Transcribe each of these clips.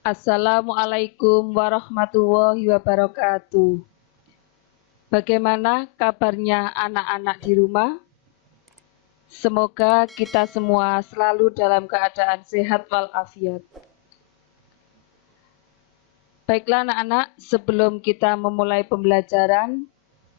Assalamualaikum warahmatullahi wabarakatuh. Bagaimana kabarnya anak-anak di rumah? Semoga kita semua selalu dalam keadaan sehat walafiat. Baiklah anak-anak, sebelum kita memulai pembelajaran,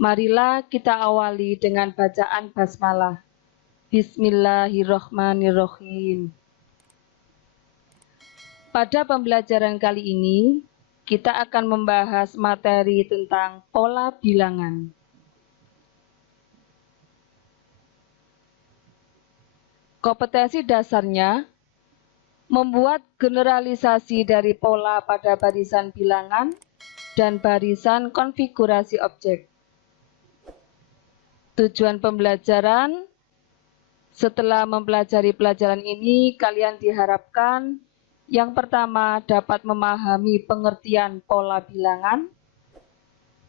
marilah kita awali dengan bacaan basmalah. Bismillahirrahmanirrahim. Pada pembelajaran kali ini, kita akan membahas materi tentang pola bilangan. Kompetensi dasarnya membuat generalisasi dari pola pada barisan bilangan dan barisan konfigurasi objek. Tujuan pembelajaran: setelah mempelajari pelajaran ini, kalian diharapkan yang pertama dapat memahami pengertian pola bilangan,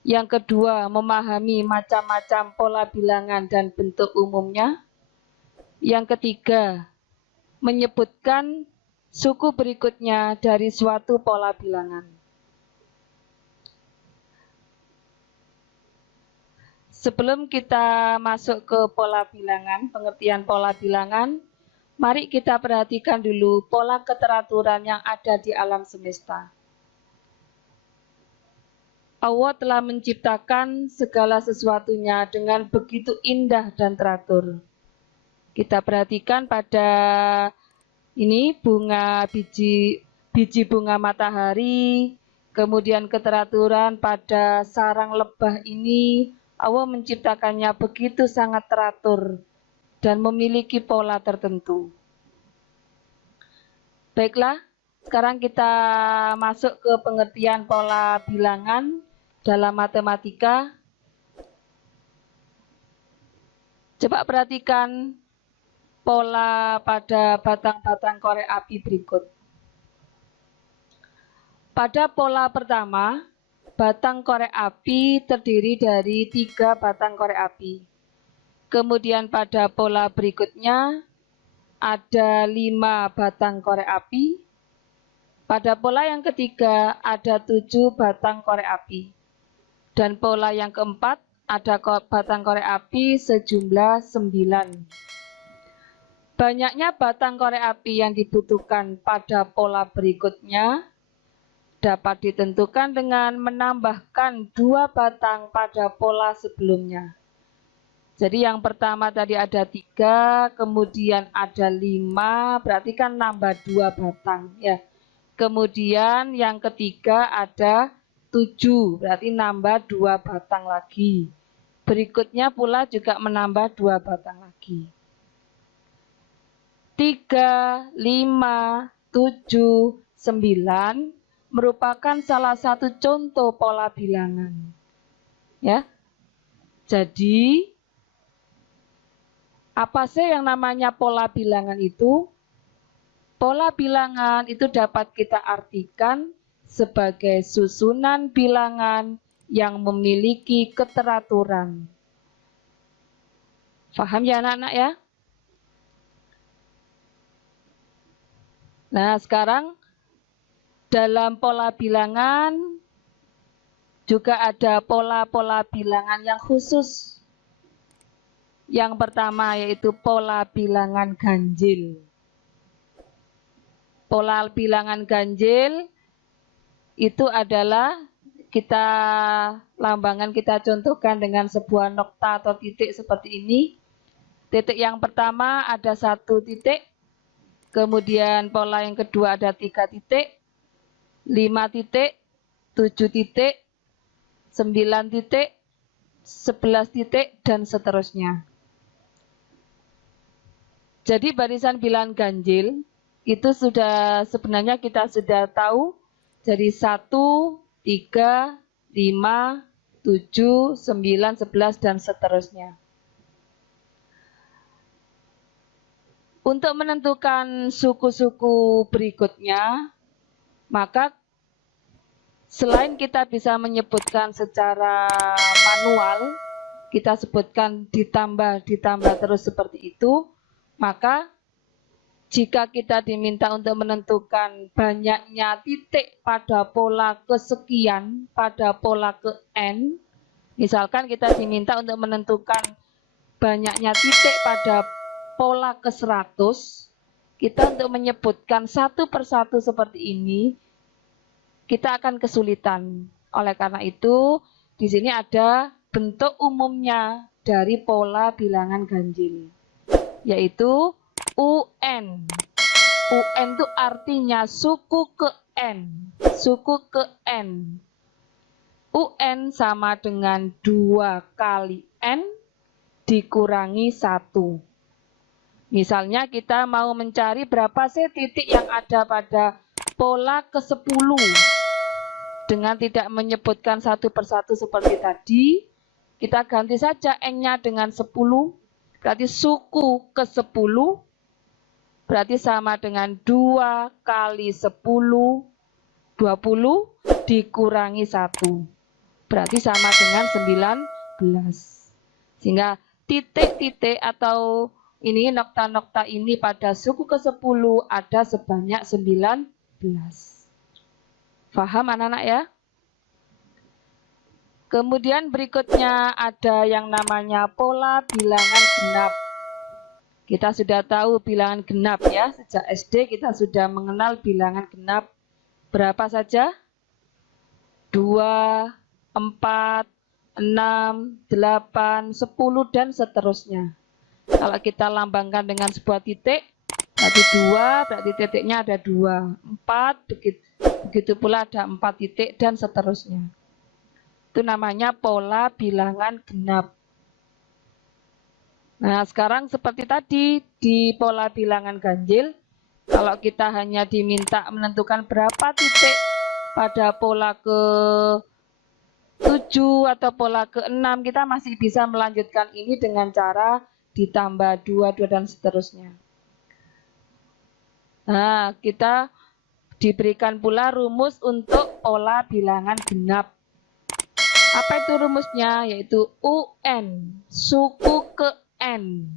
yang kedua memahami macam-macam pola bilangan dan bentuk umumnya, yang ketiga menyebutkan suku berikutnya dari suatu pola bilangan. Sebelum kita masuk ke pola bilangan, pengertian pola bilangan, mari kita perhatikan dulu pola keteraturan yang ada di alam semesta. Allah telah menciptakan segala sesuatunya dengan begitu indah dan teratur. Kita perhatikan pada ini bunga biji bunga matahari, kemudian keteraturan pada sarang lebah ini, Allah menciptakannya begitu sangat teratur dan memiliki pola tertentu. Baiklah, sekarang kita masuk ke pengertian pola bilangan dalam matematika. Coba perhatikan pola pada batang-batang korek api berikut. Pada pola pertama, batang korek api terdiri dari 3 batang korek api. Kemudian pada pola berikutnya ada 5 batang korek api. Pada pola yang ketiga ada 7 batang korek api. Dan pola yang keempat ada batang korek api sejumlah 9. Banyaknya batang korek api yang dibutuhkan pada pola berikutnya dapat ditentukan dengan menambahkan 2 batang pada pola sebelumnya. Jadi yang pertama tadi ada 3, kemudian ada 5, berarti kan nambah 2 batang ya. Kemudian yang ketiga ada 7, berarti nambah 2 batang lagi. Berikutnya pula juga menambah 2 batang lagi. 3, 5, 7, 9 merupakan salah satu contoh pola bilangan. Ya. Jadi apa sih yang namanya pola bilangan itu? Pola bilangan itu dapat kita artikan sebagai susunan bilangan yang memiliki keteraturan. Paham ya anak-anak ya? Nah, sekarang dalam pola bilangan juga ada pola-pola bilangan yang khusus. Yang pertama yaitu pola bilangan ganjil. Pola bilangan ganjil itu adalah lambangan kita contohkan dengan sebuah nokta atau titik seperti ini. Titik yang pertama ada 1 titik, kemudian pola yang kedua ada 3 titik, 5 titik, 7 titik, 9 titik, 11 titik, dan seterusnya. Jadi barisan bilangan ganjil itu sebenarnya kita sudah tahu, jadi 1, 3, 5, 7, 9, 11, dan seterusnya. Untuk menentukan suku-suku berikutnya, maka selain kita bisa menyebutkan secara manual, kita sebutkan ditambah terus seperti itu, maka jika kita diminta untuk menentukan banyaknya titik pada pola kesekian, pada pola ke N, misalkan kita diminta untuk menentukan banyaknya titik pada pola ke 100, kita untuk menyebutkan satu persatu seperti ini, kita akan kesulitan. Oleh karena itu, di sini ada bentuk umumnya dari pola bilangan ganjil, yaitu UN. UN itu artinya suku ke N. Suku ke N. UN sama dengan 2 kali N dikurangi 1. Misalnya kita mau mencari berapa sih titik yang ada pada pola ke-10. Dengan tidak menyebutkan satu persatu seperti tadi, kita ganti saja N-nya dengan 10. Berarti suku ke-10 berarti sama dengan 2 kali 10, 20 dikurangi 1. Berarti sama dengan 19. Sehingga titik-titik atau ini nokta-nokta ini pada suku ke-10 ada sebanyak 19. Paham anak-anak ya? Kemudian berikutnya ada yang namanya pola bilangan genap. Kita sudah tahu bilangan genap ya, sejak SD kita sudah mengenal bilangan genap. Berapa saja? 2, 4, 6, 8, 10, dan seterusnya. Kalau kita lambangkan dengan sebuah titik, berarti 2, berarti titiknya ada 2. 4, begitu pula ada 4 titik, dan seterusnya. Itu namanya pola bilangan genap. Nah, sekarang seperti tadi di pola bilangan ganjil, kalau kita hanya diminta menentukan berapa titik pada pola ke-7 atau pola ke-6, kita masih bisa melanjutkan ini dengan cara ditambah 2, dan seterusnya. Nah, kita diberikan pula rumus untuk pola bilangan genap. Apa itu rumusnya? Yaitu UN, suku ke N.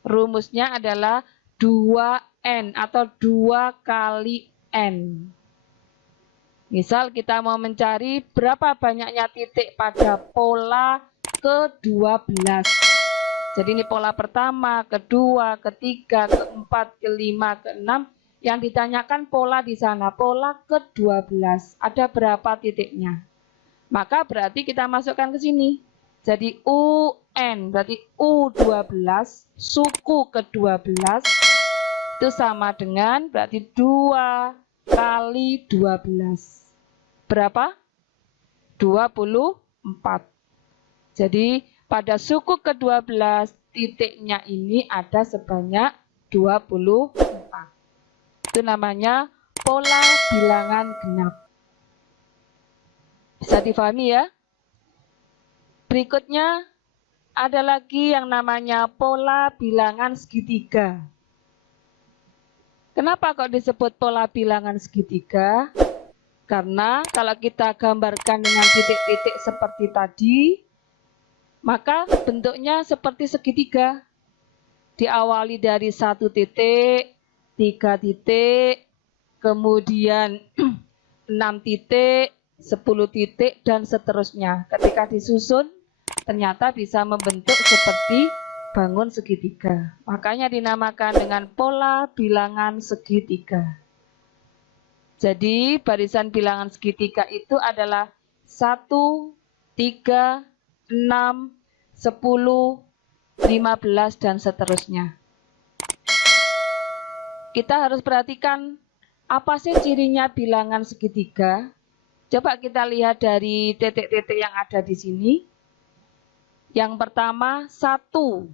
Rumusnya adalah 2N atau 2 kali N. Misal kita mau mencari berapa banyaknya titik pada pola ke-12. Jadi ini pola pertama, kedua, ketiga, keempat, kelima, keenam. Yang ditanyakan pola di sana, pola ke-12. Ada berapa titiknya? Maka berarti kita masukkan ke sini. Jadi UN berarti U12 suku ke-12 itu sama dengan berarti 2 kali 12. Berapa? 24. Jadi pada suku ke-12 titiknya ini ada sebanyak 24. Itu namanya pola bilangan genap. Bisa difahami ya? Berikutnya ada lagi yang namanya pola bilangan segitiga. Kenapa kok disebut pola bilangan segitiga? Karena kalau kita gambarkan dengan titik-titik seperti tadi, maka bentuknya seperti segitiga. Diawali dari 1 titik, 3 titik, kemudian 6 titik, 10 titik, dan seterusnya. Ketika disusun, ternyata bisa membentuk seperti bangun segitiga. Makanya dinamakan dengan pola bilangan segitiga. Jadi barisan bilangan segitiga itu adalah 1, 3, 6, 10, 15, dan seterusnya. Kita harus perhatikan apa sih cirinya bilangan segitiga. Coba kita lihat dari titik-titik yang ada di sini. Yang pertama 1,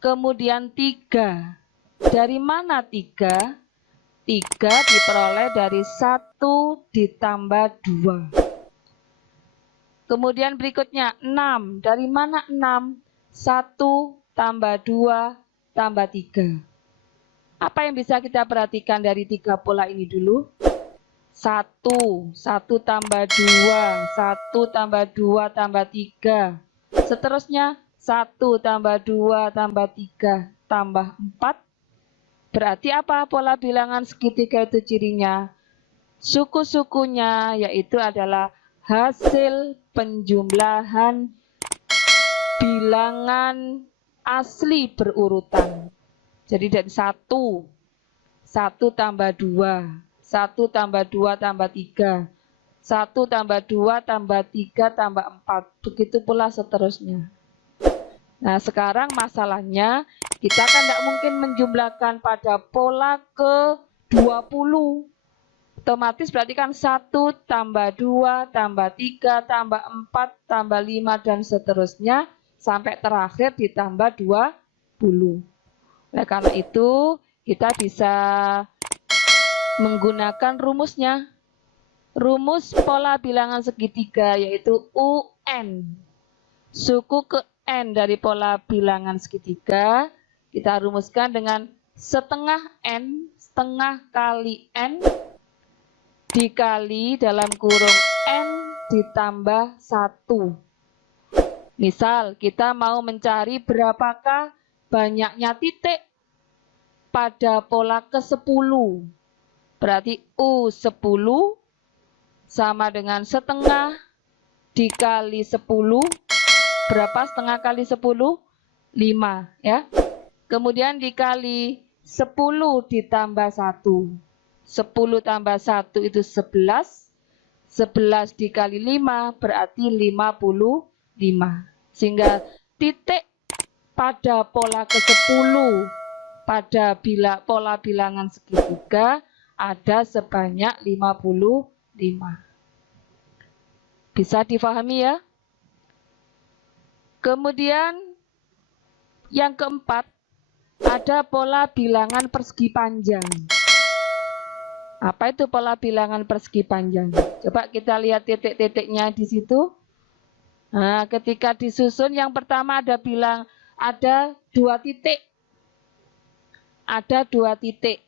kemudian 3. Dari mana 3? 3 diperoleh dari 1 ditambah 2. Kemudian berikutnya 6. Dari mana 6? 1 tambah 2 tambah 3. Apa yang bisa kita perhatikan dari 3 pola ini dulu? 1 tambah 2, 1 tambah 2 tambah 3. Seterusnya 1 tambah 2 tambah 3 tambah 4. Berarti apa pola bilangan segitiga itu cirinya? Suku-sukunya yaitu adalah hasil penjumlahan bilangan asli berurutan. Jadi dari 1 tambah 2, 1 tambah 2 tambah 3, 1 tambah 2 tambah 3 tambah 4, begitu pula seterusnya. Nah, sekarang masalahnya kita kan tidak mungkin menjumlahkan pada pola ke 20. Otomatis berarti kan 1 tambah 2 tambah 3 tambah 4 tambah 5 dan seterusnya sampai terakhir ditambah 20. Oleh karena itu kita bisa menggunakan rumusnya. Rumus pola bilangan segitiga yaitu UN. Suku ke N dari pola bilangan segitiga kita rumuskan dengan setengah N, setengah kali N dikali dalam kurung N ditambah 1. Misal kita mau mencari berapakah banyaknya titik pada pola ke-10. Berarti U10 sama dengan setengah dikali 10. Berapa setengah kali 10? 5 ya. Kemudian dikali 10 ditambah 1. 10 tambah 1 itu 11. 11 dikali 5 berarti 55. Sehingga titik pada pola ke-10 pada pola bilangan segitiga ada sebanyak 55. Bisa difahami ya? Kemudian yang keempat ada pola bilangan persegi panjang. Apa itu pola bilangan persegi panjang? Coba kita lihat titik-titiknya di situ. Nah, ketika disusun yang pertama ada 2 titik. Ada 2 titik.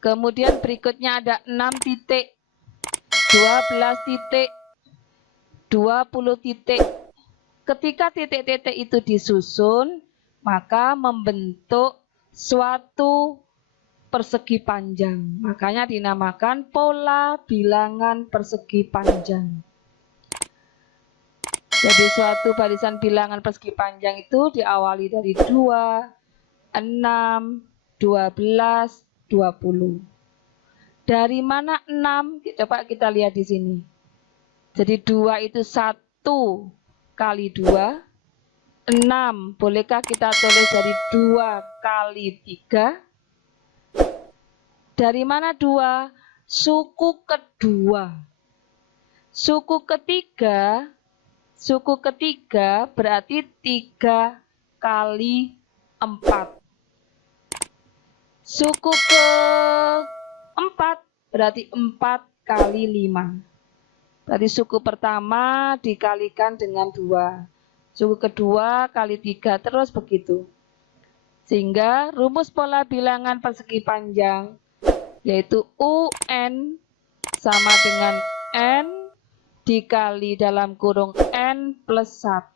Kemudian berikutnya ada 6 titik, 12 titik, 20 titik. Ketika titik-titik itu disusun, maka membentuk suatu persegi panjang. Makanya dinamakan pola bilangan persegi panjang. Jadi suatu barisan bilangan persegi panjang itu diawali dari 2, 6, 12, 20. Dari mana 6? Coba kita lihat di sini. Jadi 2 itu 1 kali 2. 6, bolehkah kita tulis dari 2 kali 3? Dari mana 2? Suku kedua. Suku ketiga berarti 3 kali 4. Suku keempat berarti 4 kali 5. Berarti suku pertama dikalikan dengan 2. Suku kedua kali 3, terus begitu. Sehingga rumus pola bilangan persegi panjang yaitu UN sama dengan N dikali dalam kurung N plus 1.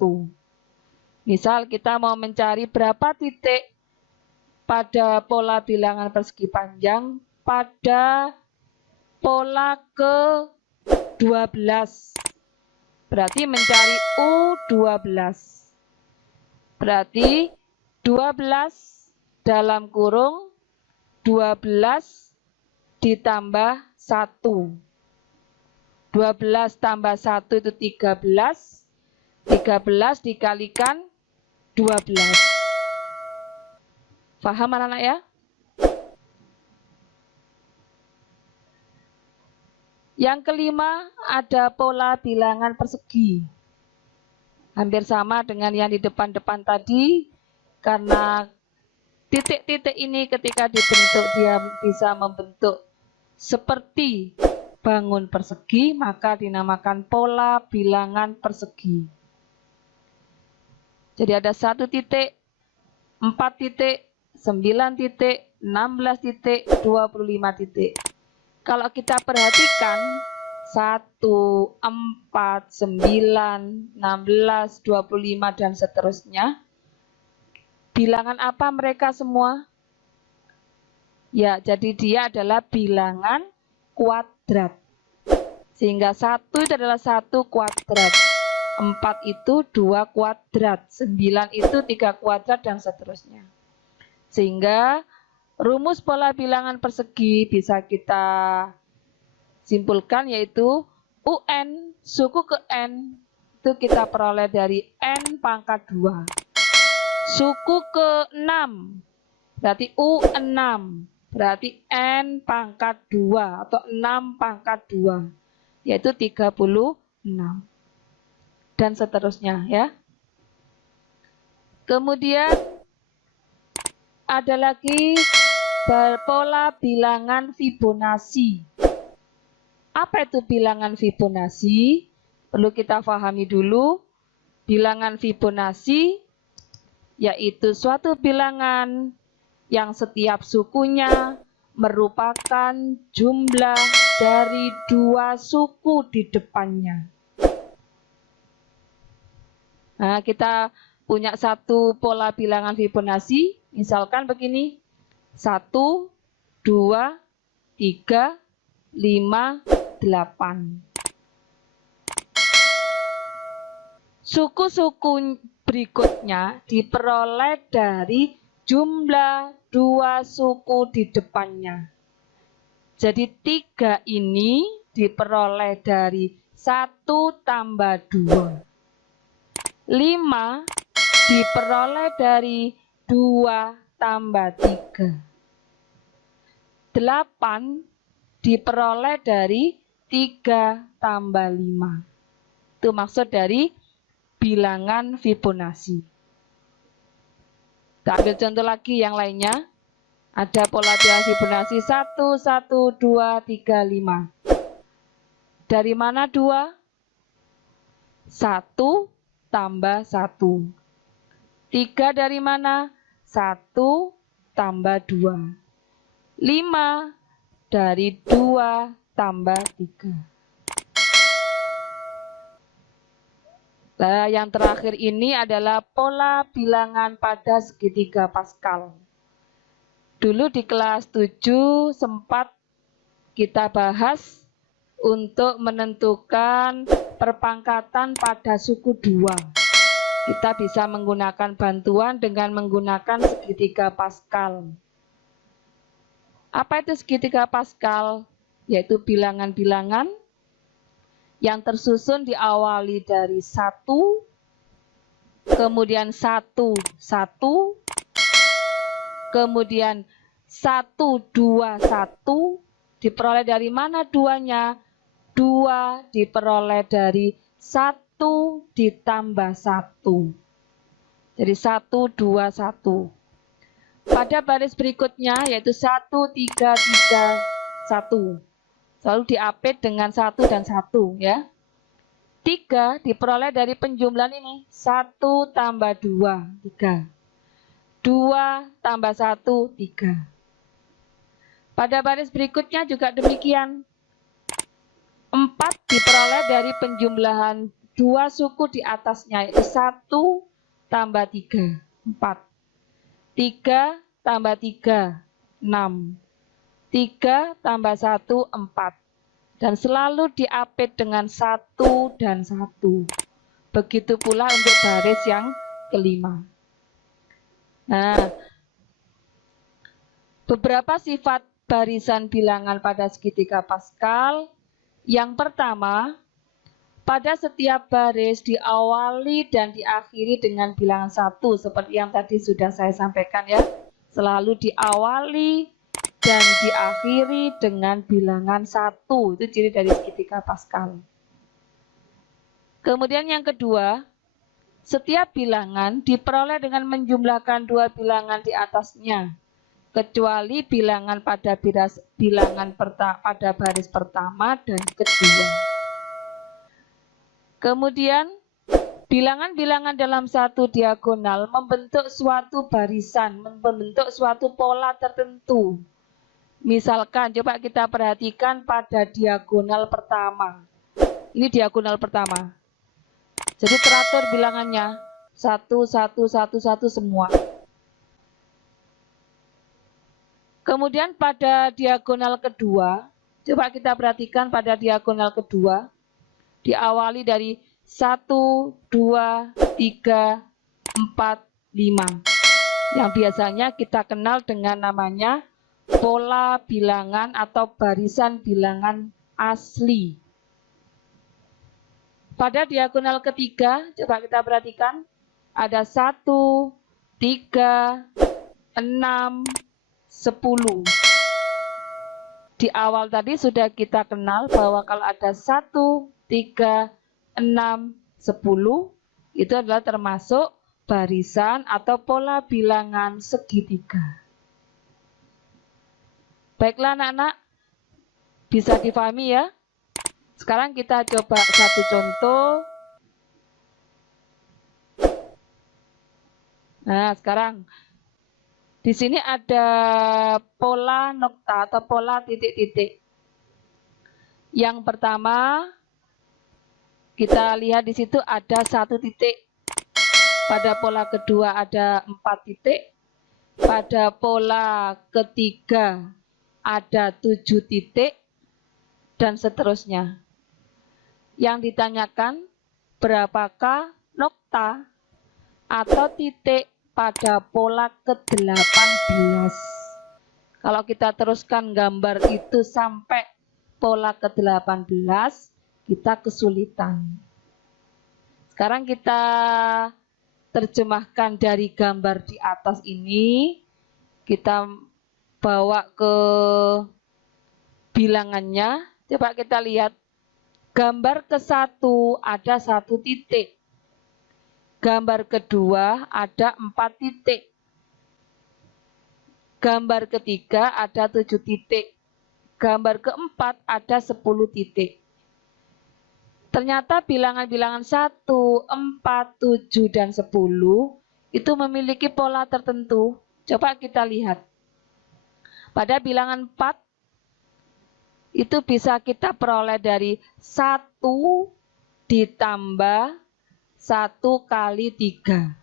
Misal kita mau mencari berapa titik pada pola bilangan persegi panjang pada pola ke-12. Berarti mencari U12. Berarti 12 dalam kurung 12 ditambah 1. 12 tambah 1 itu 13. 13 dikalikan 12. Paham anak-anak ya? Yang kelima ada pola bilangan persegi. Hampir sama dengan yang di depan-depan tadi. Karena titik-titik ini ketika dibentuk dia bisa membentuk seperti bangun persegi, maka dinamakan pola bilangan persegi. Jadi ada 1 titik, 4 titik, 9 titik, 16 titik, 25 titik. Kalau kita perhatikan 1, 4, 9, 16, 25 dan seterusnya. Bilangan apa mereka semua? Ya, jadi dia adalah bilangan kuadrat. Sehingga 1 itu adalah 1 kuadrat. 4 itu 2 kuadrat. 9 itu 3 kuadrat dan seterusnya. Sehingga rumus pola bilangan persegi bisa kita simpulkan yaitu UN suku ke N itu kita peroleh dari N pangkat 2. Suku ke 6 berarti U6 berarti N pangkat 2 atau 6 pangkat 2 yaitu 36 dan seterusnya ya. Kemudian ada lagi pola bilangan Fibonacci. Apa itu bilangan Fibonacci? Perlu kita pahami dulu. Bilangan Fibonacci yaitu suatu bilangan yang setiap sukunya merupakan jumlah dari 2 suku di depannya. Nah, kita punya satu pola bilangan Fibonacci, misalkan begini, 1, 2, 3, 5, 8. Suku-suku berikutnya diperoleh dari jumlah 2 suku di depannya. Jadi 3 ini diperoleh dari 1 tambah 2. 5 diperoleh dari 2 tambah 3. 8 diperoleh dari 3 tambah 5. Itu maksud dari bilangan Fibonacci. Kita ambil contoh lagi yang lainnya. Ada pola bilangan Fibonacci 1, 1, 2, 3, 5. Dari mana 2? 1 tambah 1. 3 dari mana? 1 tambah 2. 5 dari 2 tambah 3. Nah, yang terakhir ini adalah pola bilangan pada segitiga Pascal. Dulu di kelas 7 sempat kita bahas untuk menentukan perpangkatan pada suku 2. Kita bisa menggunakan bantuan dengan menggunakan segitiga Pascal. Apa itu segitiga Pascal? Yaitu bilangan-bilangan yang tersusun diawali dari 1, kemudian 1, 1, kemudian 1, 2, 1, diperoleh dari mana 2-nya? 2 diperoleh dari 1 ditambah 1. Jadi 1, 2, 1. Pada baris berikutnya yaitu 1, 3, 3, 1. Selalu diapit dengan 1 dan 1 ya. 3 diperoleh dari penjumlahan ini. 1 tambah 2, 3. 2 tambah 1, 3. Pada baris berikutnya juga demikian. 4 diperoleh dari penjumlahan 2 suku di atasnya, yaitu 1 tambah 3, 4. 3 tambah 3, 6. 3 tambah 1, 4. Dan selalu diapit dengan 1 dan 1. Begitu pula untuk baris yang kelima. Nah, beberapa sifat barisan bilangan pada segitiga Pascal. Yang pertama, pada setiap baris diawali dan diakhiri dengan bilangan 1, seperti yang tadi sudah saya sampaikan ya. Selalu diawali dan diakhiri dengan bilangan 1. Itu ciri dari segitiga Pascal. Kemudian yang kedua, setiap bilangan diperoleh dengan menjumlahkan 2 bilangan di atasnya, kecuali bilangan pada baris pertama dan kedua. Kemudian, bilangan-bilangan dalam satu diagonal membentuk suatu barisan, membentuk suatu pola tertentu. Misalkan, coba kita perhatikan pada diagonal pertama. Ini diagonal pertama. Jadi teratur bilangannya 1, 1, 1, 1 semua. Kemudian pada diagonal kedua, coba kita perhatikan pada diagonal kedua, diawali dari 1, 2, 3, 4, 5. Yang biasanya kita kenal dengan namanya pola bilangan atau barisan bilangan asli. Pada diagonal ketiga, coba kita perhatikan, ada 1, 3, 6, 10. Di awal tadi sudah kita kenal bahwa kalau ada 1, 3, 6, 10 itu adalah termasuk barisan atau pola bilangan segitiga. Baiklah anak-anak, bisa difahami ya? Sekarang kita coba satu contoh. Nah, sekarang di sini ada pola nokta atau pola titik-titik. Yang pertama, kita lihat di situ ada 1 titik. Pada pola kedua ada 4 titik. Pada pola ketiga ada 7 titik. Dan seterusnya. Yang ditanyakan, berapakah nokta atau titik pada pola ke-18. Kalau kita teruskan gambar itu sampai pola ke-18, kita kesulitan. Sekarang kita terjemahkan dari gambar di atas ini, kita bawa ke bilangannya. Coba kita lihat, gambar ke-1 ada 1 titik. Gambar kedua ada 4 titik. Gambar ketiga ada 7 titik. Gambar keempat ada 10 titik. Ternyata bilangan-bilangan 1, 4, 7, dan 10 itu memiliki pola tertentu. Coba kita lihat. Pada bilangan 4 itu bisa kita peroleh dari 1 ditambah 1 kali 3.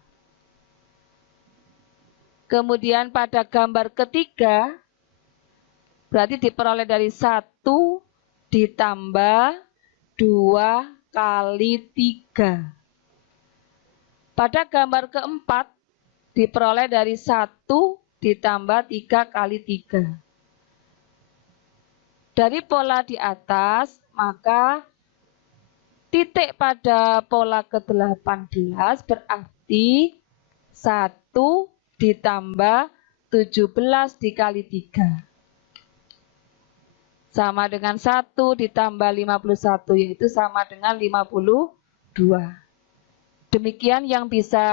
Kemudian pada gambar ketiga, berarti diperoleh dari 1 ditambah 2 kali 3. Pada gambar keempat, diperoleh dari 1 ditambah 3 kali 3. Dari pola di atas, maka titik pada pola ke-18 berarti 1 ditambah 17 dikali 3. Sama dengan 1 ditambah 51, yaitu sama dengan 52. Demikian yang bisa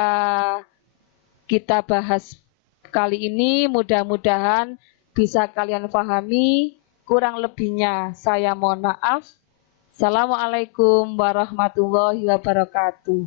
kita bahas kali ini. Mudah-mudahan bisa kalian pahami. Kurang lebihnya saya mohon maaf. Assalamualaikum warahmatullahi wabarakatuh.